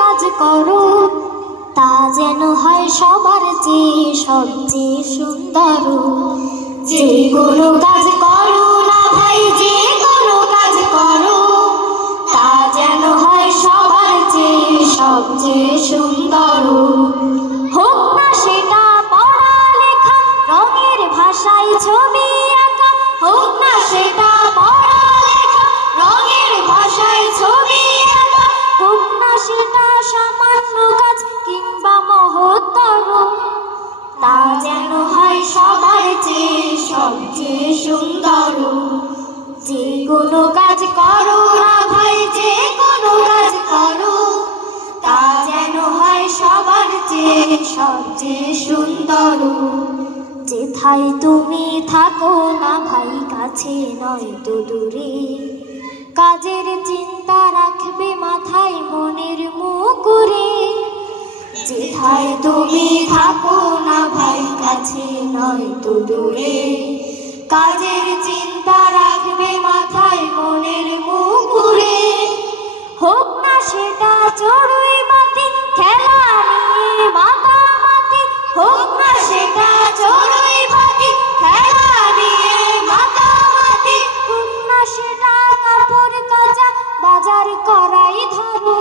কাজ করো তা যেন হয় সবার চেয়ে সবচেয়ে সুন্দর। যে কোনো কাজ করো না ভাই, যে কোনো কাজ করো তা যেন হয় সবার চেয়ে সবচেয়ে সুন্দর। হোক না সেটা পড়ালেখা, রঙের ভাষায় ছবি আঁকা, হোক না সেটা পড়ালেখা, রঙের ভাষায় ছবি আঁকা, হোক না সেটা সামান্য কাজ কিংবা মহত্তর, তা যেন হয় সবার চেয়ে সবচেয়ে সুন্দর। যে কোনো কাজ করো না ভাই, যে কোনো কাজ করো তা যেন হয় সবার চেয়ে সবচেয়ে সুন্দর। যেথায় তুমি থাকো না ভাই, কাছে নয় তো দূরে, কাজের চিন্তা রাখবে মাথায় মনের মুকুরে। যেথায় তুমি থাকো না ভাই, কাছে নয় তো দূরে, কাজের চিন্তা রাখবে মাথায় মনের মুকুরে। হোক না সেটা চড়ুই বাতি, খেলা নিয়ে মাতামাতি, হোক না সেটা চড়ুই বাতি, খেলা নিয়ে মাতামাতি, হোক না সেটা কাপড় কাচা, বাজার করাই ধরো,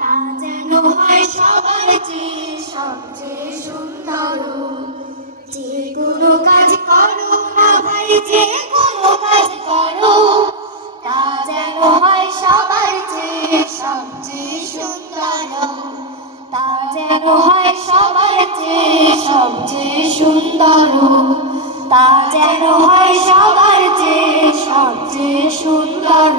তা যেন হয় সবার চেয়ে সবচেয়ে সুন্দর। যে কোনো কাজ করো না ভাই, যে কোনো কাজ করো তা যেন হয় সবার চেয়ে সবচেয়ে সুন্দর, তা যেন হয় সবার চেয়ে সবচেয়ে সুন্দর, তা যেন হয় সবার চেয়ে সবচেয়ে সুন্দর।